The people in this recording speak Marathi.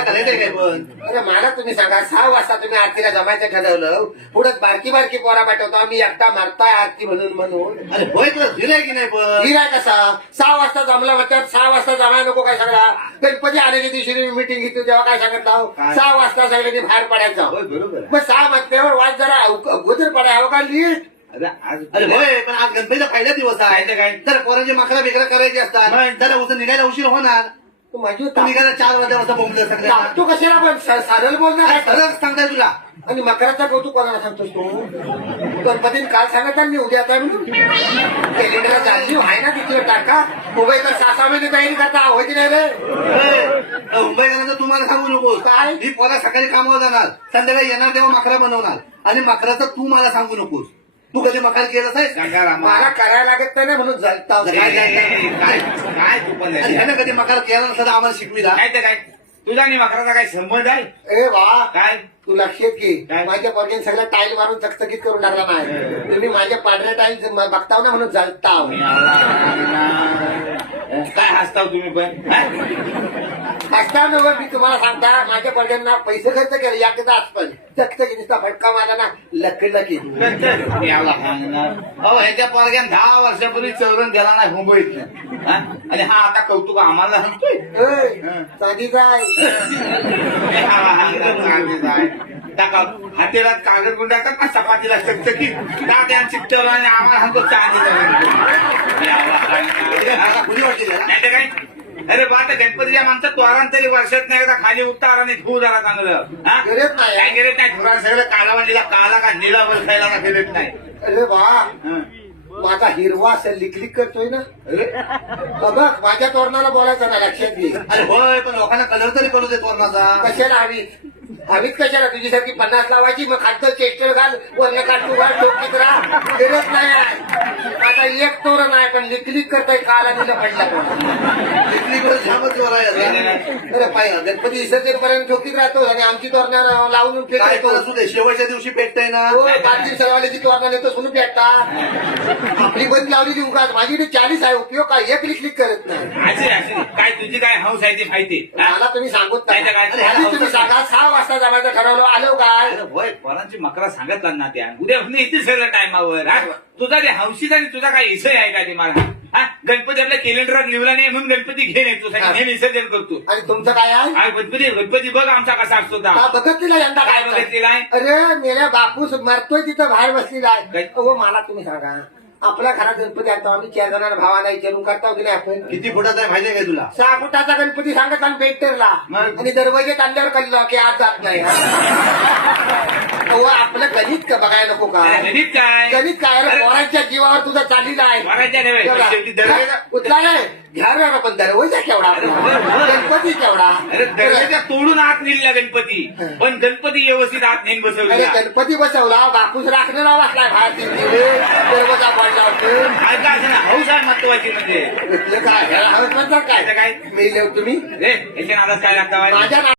करायचंय काय पण अरे मला तुम्ही सांगा सहा वाजता तुम्ही आरतीला जमायचं ठरवलं. पुढे बारकी बारकी पोरा पाठवतो आम्ही एकटा मारताय आरती म्हणून म्हणून. अरे होय तुला धीर की नाही पण? हिरा कसा? सहा वाजता जमला म्हणतात सहा वाजता जमायला नको काय सांगा. गणपती आलेल्या दिवशी मीटिंग घेतो तेव्हा काय सांगत आहो? सहा वाजता सगळ्यांनी बाहेर पडायचं होय बरोबर. मग सहा म्हटल्यावर वाज जरा अगोदर पडाय का लीड अरे आज अरे होय पण आज गणपतीचा पहिला दिवस आहे. काय? तर पोरांची माकडा बिकडा करायची असतात. जरा उद्या निघायला उशीर होणार. माझी तू निघायला चार वाजता बोंबलं सगळ्यांना. तू कशाला पण साधल बोलणार सरळ सांगताय तुला? आणि मकराचा कौतुक कोणाला सांगतोस तू? गणपतीने काल सांगत मी उद्या आता म्हणून. कॅलेंडरला चालली आहे ना तिथे टाका. मुंबईकर सहा सहा महिने तयारी करता. होती नाही रे. मुंबई गेल्यानंतर तुम्हाला सांगू नको. काय? मी पोरा सकाळी कामावर जाणार. संध्याकाळी येणार तेव्हा मकरा बनवणार. आणि मकराचं तू मला सांगू नकोस. तू कधी मकार केलं रामा मला करायला लागत नाही ना म्हणून जलता काय, काय, काय? काय काय तू पण आणि कधी मकार केला नसता तर आम्हाला शिकविला काय ते काय? तुझा आणि मकराचा काय संबंध आहे? ए वा. काय? तू लक्षात घे. काय? माझ्या पोरगीने सगळं टाईल मारून चकचकीत करून टाकला नाही. तुम्ही माझ्या पांढऱ्या टाईल बघताव ना म्हणून जलताव काय हसताव तुम्ही पण हा? हसताव ना मी तुम्हाला सांगता माझ्या पोरग्यांना पैसे खर्च केले एकदाच पण. चकचकीचा फटका मारला ना लकी लकी. याला सांगणार. अहो ह्याच्या पोरग्यान दहा वर्षापूर्वी चौरण गेला नाही मुंबईत? आणि हा आता कौतुक आम्हाला सांगतोय चांदीचा आहे. टाका हातेला कागद गुंड टाकतात ना चपातीला चकचकीत? टाक आणि चिकटवलं आणि आम्हाला सांगतो चांदीचा याला सांगणार. आता कुणी वाटली त्याला? नाही तर काय अरे बा आता गणपतीच्या माणसं त्वारान तरी वर्षात नाही एकदा खाली उठता आणि धू जरा चांगलं. हा? नाही. काय गरज नाही? धुरान सगळं कालावंडीला काला का निळा बसायला ना फिरत नाही? अरे वा हं. माझा हिरवा असं लिकलिक करतोय ना? अरे? बघ माझ्या तोरणाला बोलायचं ना लक्षात घे. अरे होय पण लोकांना कलर तरी करू दे तोरणाचा. कशाला हवी? हवीत कशाला? तुझ्यासारखी पन्नास लावायची मग खालचं चेस्टर घाल वरनं काढ तू घाल डोकीत राहा. गरज नाही आहे. आता एक तोरण आहे पण लिकलिक करतोय काला दिलं पडला आहे. अरे पाहिजे गणपती विसर्जन पर्यंत ठोकीत राहतो आणि आमची तोरणं लावून काय फेकायचो असू दे शेवटच्या दिवशी पेटतय ना. हो पाच दिवसावाल्याची तोरणं नेतो सुनू पेटता आपली बंद लावलेली उगाच माझी इथे चाळीस आहे उपयोग काय? एक लिकलिक करत नाही. काय तुझी काय हौस आहे ती माहिती? हा? मला तुम्ही सांगत ते काय? नाही तुम्ही सांगा सहा वाजता जमायचं ठरवलं आलो काय अरे होय पोरांची मकरा सांगितला ना त्या. उद्या येते सगळं टायमावर हा? तुझा ते हौशीत आणि तुझा काय इशय आहे का ते मला? हा गणपती आपल्या कॅलेंडरात लिहिला नाही म्हणून गणपती घेऊन येतो हा. विसर्जन करतो आणि तुमचं काय आहे गणपती गणपती बघ आमचा कसा असतो हा, ता. बघितलेला यंदा काय काय बघितलेला आहे? अरे मेल्या बापूस मरतोय तिथं बाहेर बसलेला आहे काय? मला तुम्ही सांगा आपल्या घरात गणपती आणतो आम्ही चार जणांना भावाला विचारून करतो की नाही आपण? किती फुटाचा आहे माहितीये काय तुला? सहा फुटाचा गणपती सांगत आणि बेटरला मग? आणि दरवाजेत आणल्यावर कळलं की आज जात नाही. अहो, आपलं गणित का बघायला नको का? गणित काय? गणित काय? रे अरे, पोरांच्या जीवावर तुझं चाललेलं आहे. नव्हे? शेवटी दरवाजा- कुठला नाही. घ्या रे ना पण दरवाजा केवढा? गणपती केवढा? अरे दरवाजा तोडून आत नेला गणपती. पण गणपती व्यवस्थित आत अरे बसवला गणपती बसवला. बापूस राखणारा वाचलाय बाहेर तिथे दरवाजा पडला होता. काय काय असं ना? हौस आहे महत्वाची म्हणजे. म्हटलं काय? ह्याला म्हणतात काय? काय? मी लिहू तुम्ही? रे याच्या नादात काय लागतं माझ्या